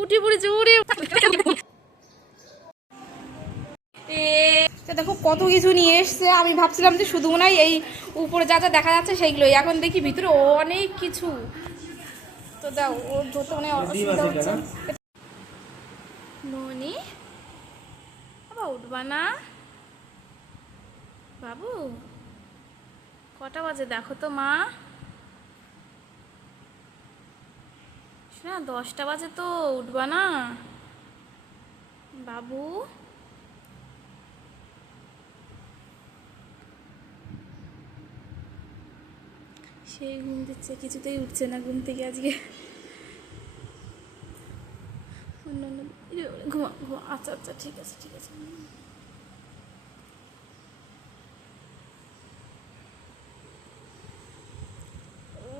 উঠে পড়েছে উড়ে। দেখো কত কিছু নিয়ে এসছে। আমি ভাবছিলাম যে শুধু মনে হয় এই উপরে যা যা দেখা যাচ্ছে সেইগুলোই, এখন দেখি ভিতরে অনেক কিছু। তো দাও ওর ধরতে মানে অসুবিধা হচ্ছে। মনি বাবা উঠবা না বাবু? কটা বাজে দেখো তো মা। শোনা 10টা বাজে তো, উঠবা না বাবু? সেই ঘুম দিচ্ছে, কিছুতেই উঠছে না ঘুম থেকে আজকে। ঘুমা ঘুমা, আচ্ছা আচ্ছা ঠিক আছে ঠিক আছে।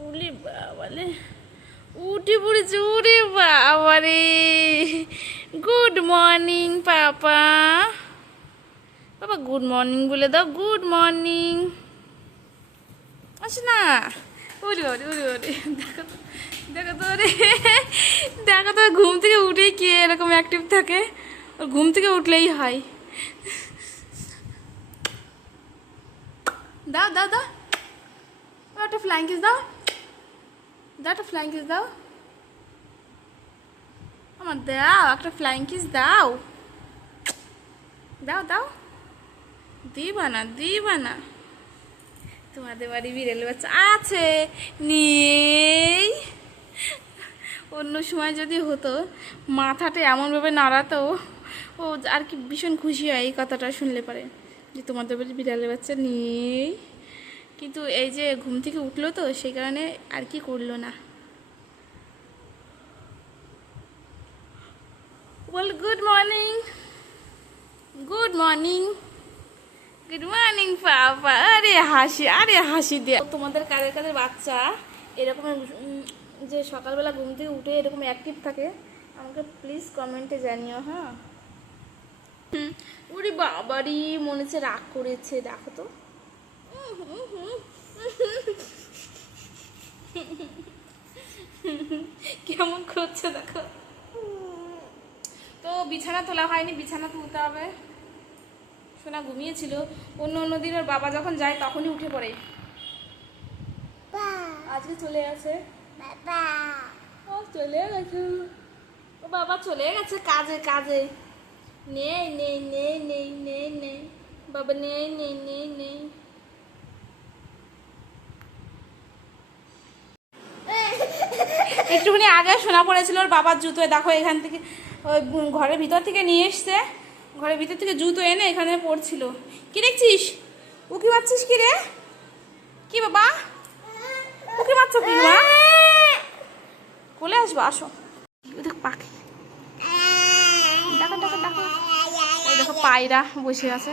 উলি বাবালে উঠে পড়েছে, উরে বাবারে। গুড মর্নিং পাপা। বাবা গুড মর্নিং বলে দাও, গুড মর্নিং। আস না, উরি ওরে উরি ওরে। দেখো তো দেখো তো রে, দেখো তো ঘুম থেকে উঠেই কে এরকম অ্যাক্টিভ থাকে। ওর ঘুম থেকে উঠলেই হয়। দাও দাও দাও, একটা ফ্লাইং কিস দাও, দাও একটা ফ্লাইং কিস দাও আমার, দাও একটা ফ্লাইং কিস দাও, দাও দাও। দিবা না দিবা না। তোমাদের বাড়ি বিড়াল বাচ্চা আছে নেই? অন্য সময় যদি হতো মাথাটা এমনভাবে নাড়াতো ও আর কি ভীষণ খুশি হয় এই কথাটা শুনলে পারে, যে তোমাদের বাড়ি বিড়ালের বাচ্চা নেই। কিন্তু এই যে ঘুম থেকে উঠলো তো সেই কারণে আর কি করলো না। বল good morning, good morning, good morning papa. আরে হাসি, আরে হাসি দিয়ে। তোমাদের কাদের কাদের বাচ্চা এরকম যে সকালবেলা ঘুম থেকে উঠে এরকম অ্যাক্টিভ থাকে আমাকে প্লিজ কমেন্টে জানিও। হ্যাঁ, ওরে বাবারি মনে হচ্ছে রাগ করেছে, দেখো তো। কেমন করছে দেখো। তো বিছানা তোলা হয়নি, বিছানা তুলতে হবে। সোনা ঘুমিয়েছিল। অন্য অন্য দিন ওর বাবা যখন যায় তখনই উঠে পড়ে, আজকে চলে গেছে। চলে গেছে ও বাবা, চলে গেছে কাজে কাজে। নেই নেই নেই নেই নেই নেই বাবা, নেই নেই নেই নেই। একটুখানি আগে শোনা পড়েছিল ওর বাবার জুতো, দেখো এখান থেকে ওই ঘরের ভিতর থেকে নিয়ে এসছে, ঘরের ভিতর থেকে জুতো এনে এখানে পড়ছিল। কি দেখছিস? উকি মারছিস কি রে? কি বাবা উকি মারছ কি মা? কোলে আসবো, আসো। দেখো পাখি, দেখো দেখো দেখো, ওই দেখো পায়রা বসে আছে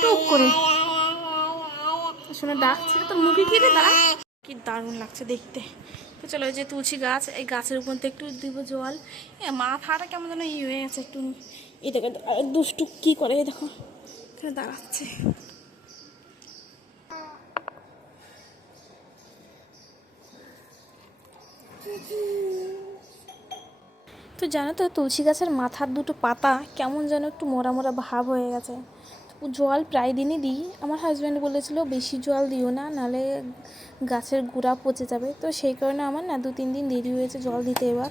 টুক করে, শুনে ডাকছে। তোর মুখে কি রে? দাঁড়া, কি দারুণ লাগছে দেখতে। তো চলো, যে তুলসী গাছ, এই গাছের উপর থেকে একটু দিব জল। মাথাটা কেমন যেন ই হয়ে গেছে একটু। এই দেখো দুষ্টু কি করে, এই দেখো এখানে দাঁড়াচ্ছে। তো জানো তো তুলসী গাছের মাথার দুটো পাতা কেমন যেন একটু মোড়া মোড়া ভাব হয়ে গেছে। জল প্রায় দিনই দিই। আমার হাজব্যান্ড বলেছিল বেশি জল দিও না, নাহলে গাছের গোড়া পচে যাবে। তো সেই কারণে আমার না 2-3 দিন দেরি হয়েছে জল দিতে এবার।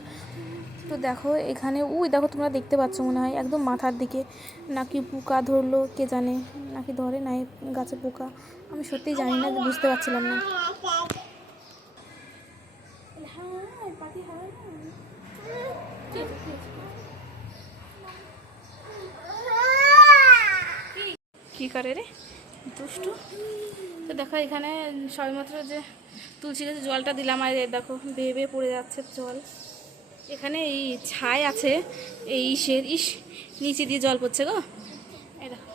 তো দেখো এখানে ওই দেখো, তোমরা দেখতে পাচ্ছ মনে হয় একদম মাথার দিকে নাকি পোকা ধরলো, কে জানে, নাকি ধরে নাই গাছে পোকা, আমি সত্যিই জানি না, বুঝতে পারছিলাম না। কি করে রে দুষ্টু? তো দেখো এখানে সবেমাত্র যে তুলসী গাছে জলটা দিলাম, আর দেখো বেয়ে বেয়ে পড়ে যাচ্ছে জল। এখানে এই ছাই আছে, এই ইসের নিচে দিয়ে জল পড়ছে গো, এই দেখো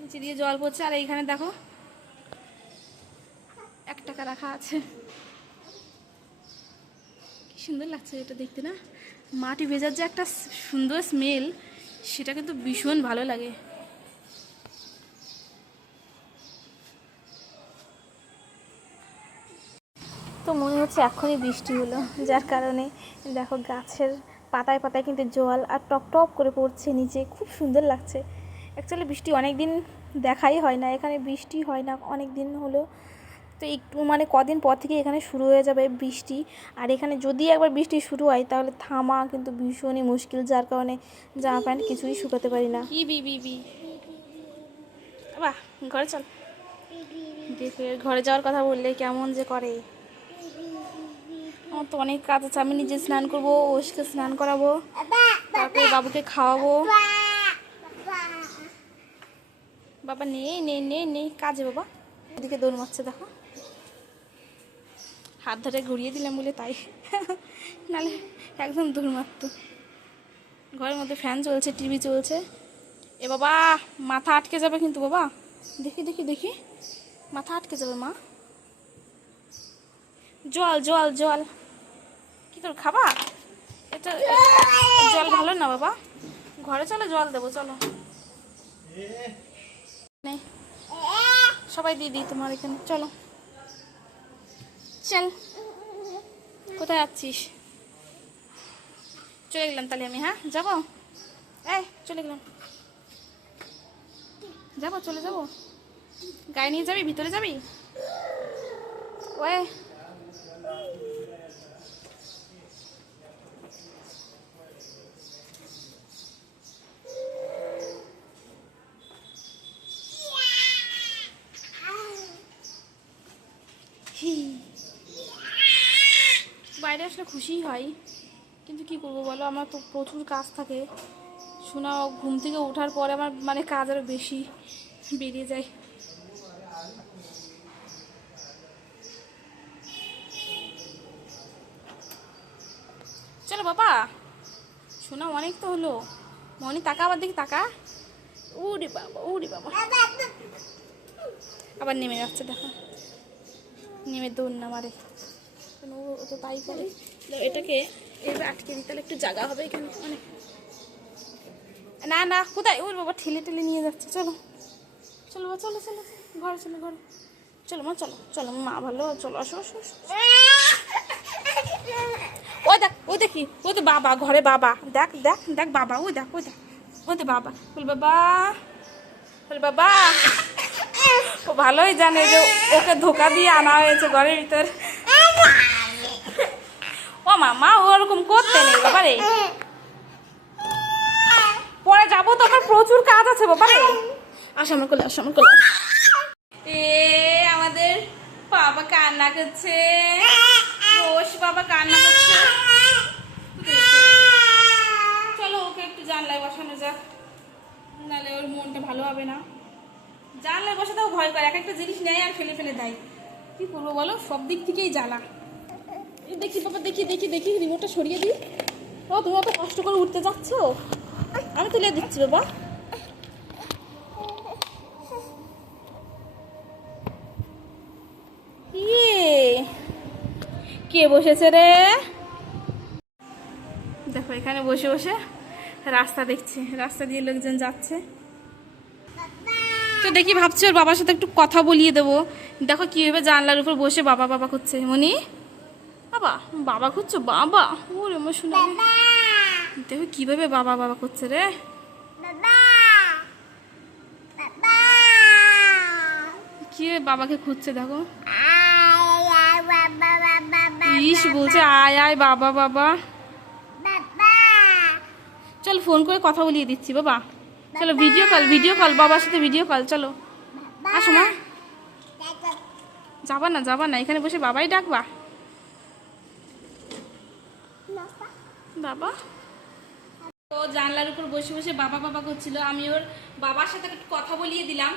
নিচে দিয়ে জল পড়ছে। আর এইখানে দেখো 1 টাকা রাখা আছে। কি সুন্দর লাগছে এটা দেখতে না? মাটি ভেজার যে একটা সুন্দর স্মেল, সেটা কিন্তু ভীষণ ভালো লাগে। তো মনে হচ্ছে হচ্ছে এখনই বৃষ্টি হলো, যার কারণে দেখো গাছের পাতায় পাতায় কিন্তু জল আর টপ টপ করে পড়ছে নিচে, খুব সুন্দর লাগছে। অ্যাকচুয়ালি বৃষ্টি অনেক দিন দেখাই হয় না, এখানে বৃষ্টি হয় না অনেক দিন হলো। তো একটু মানে কদিন পর থেকে এখানে শুরু হয়ে যাবে বৃষ্টি। আর এখানে যদি একবার বৃষ্টি শুরু হয় তাহলে থামা কিন্তু ভীষণই মুশকিল, যার কারণে জামা প্যান্ট কিছুই শুকাতে পারি না। কি বি বি বি বাহ, ঘরে চল। দেখে ঘরে যাওয়ার কথা বললে কেমন যে করে। আমার তো অনেক কাজ আছে, আমি নিজে স্নান করবো, ওষকে স্নান করাবো, তারপরে বাবুকে খাওয়াবো। বাবা নেই নেই নেই নেই কাজে বাবা, এদিকে দৌড় মারছে দেখো, হাত ধরে ঘুরিয়ে দিলাম বলে তাই, নাহলে একদম দৌড় মারতো। ঘরের মধ্যে ফ্যান চলছে, টিভি চলছে। এ বাবা মাথা আটকে যাবে কিন্তু বাবা, দেখি দেখি দেখি মাথা আটকে যাবে মা। জল জল জল কি তোর খাবা? এটা জল ভালো না বাবা, ঘরে চলো জল দেবো, চলো সবাই দিয়ে দিই তোমার এখানে, চলো চল। কোথায় যাচ্ছিস? চলে গেলাম তাহলে আমি, হ্যাঁ যাবো, এই চলে গেলাম, যাবো চলে যাবো। গায়ে নিয়ে যাবি, ভিতরে যাবি? ওয়ে বাইরে আসলে খুশিই হয়, কিন্তু কি করবো বলো, আমার তো প্রচুর কাজ থাকে। শোনা ঘুম থেকে ওঠার পরে আমার মানে কাজ আরও বেশি বেরিয়ে যায়। চলো বাবা, শোনা অনেক তো হলো, মনি তাকা আবার দেখি তাকা, উড়ি বাবা উড়ি বাবা, আবার নেমে যাচ্ছে দেখো, নেমে দৌড় না মারে, ও তো তাই করে। এটাকে এবার আটকে দিই, তাহলে একটু জায়গা হবে এখানে অনেক। না না কোথায়, ওর বাবা ঠেলে ঠেলে নিয়ে যাচ্ছে, চলো চলো চলো চলো ঘরে চলো, ঘরে চলো মা, চলো চলো মা ভালো, চলো আসো আসো। ওই দেখ, ওই দেখি, ওই তো বাবা ঘরে, বাবা দেখ দেখ দেখ বাবা, ওই দেখ ওই দেখ, ওই তো বাবা, বল বাবা, বল বাবা। ও ভালোই জানে যে ওকে ধোকা দিয়ে আনা হয়েছে ঘরের ভিতর। ও মামা ওরকম করতে নেই বাবা রে, পরে যাবো তো, আমার প্রচুর কাজ আছে বাবা রে। আসো আমার কোলে, আসো আমার কোলে। এ আমাদের বাবা কান্না করছে, রোশ বাবা কান্না করছে। চলো ওকে একটু জানলায় বসানো যাক, নাহলে ওর মনটা ভালো হবে না। জানলায় বসাতেও ভয় করে, এক একটা জিনিস নেয় আর ফেলে ফেলে দেয়, কি করবো বলো, সব দিক থেকেই জ্বালা। দেখি বাবা দেখি দেখি দেখি, রিমোটটা সরিয়ে দিই। ও তুমি অত কষ্ট করে উঠতে যাচ্ছ, আমি তুলে দিচ্ছি বাবা। কে বসেছে রে? দেখো এখানে বসে বসে রাস্তা দেখছি, রাস্তা দিয়ে লোকজন যাচ্ছে, তো দেখি ভাবছি ওর বাবার সাথে একটু কথা বলিয়ে দেবো। দেখো কীভাবে জানলার উপর বসে বাবা বাবা করছে, মনি বাবা বাবা খুঁজছো, বাবা ওরে আমার শোনা, দেখো কীভাবে বাবা বাবা করছে রে, কি বাবাকে খুঁজছে দেখো, ইস বলছে আয় আয় বাবা বাবা। চল ফোন করে কথা বলিয়ে দিচ্ছি বাবা, চলো ভিডিও কল, ভিডিও কল, বাবার সাথে ভিডিও কল, চলো আসো মা। যাবা না যাবা না, এখানে বসে বাবাই ডাকবা, বাবা। ও জানলার উপর বসে বসে বাবা বাবা করছিল, আমি ওর বাবার সাথে একটু কথা বলিয়ে দিলাম,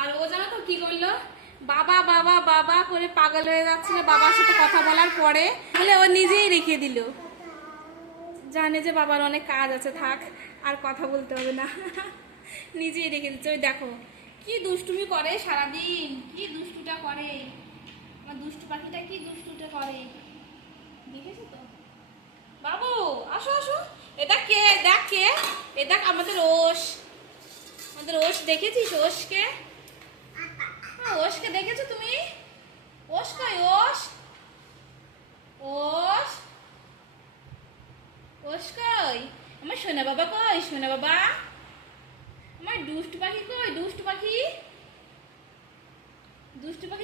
আর ও জানো তো কি করলো, বাবা বাবা বাবা করে পাগল হয়ে যাচ্ছিল বাবার সাথে কথা বলার পরে, বলে ও নিজেই রেখে দিল, জানে যে বাবার অনেক কাজ আছে, থাক আর কথা বলতে হবে না, নিজেই রেখে দিচ্ছে। ওই দেখো কি দুষ্টুমি করে সারাদিন, কি দুষ্টুটা করে আমার দুষ্টু পাখিটা, কি দুষ্টুটা করে দেখেছো তো। বাবু আসো আসো, এটা কে, দেখ কে, এ দেখ আমাদের ওশ, আমাদের ওশ দেখেছিস, ওশকে, ওশকে দেখেছো তুমি, ওশ কই ওশ, ওস ওস কই? আমার সোনা বাবা কই? সোনা বাবা, আমার দুষ্টু পাখি কই? দুষ্টু পাখি, দুষ্টু পাখি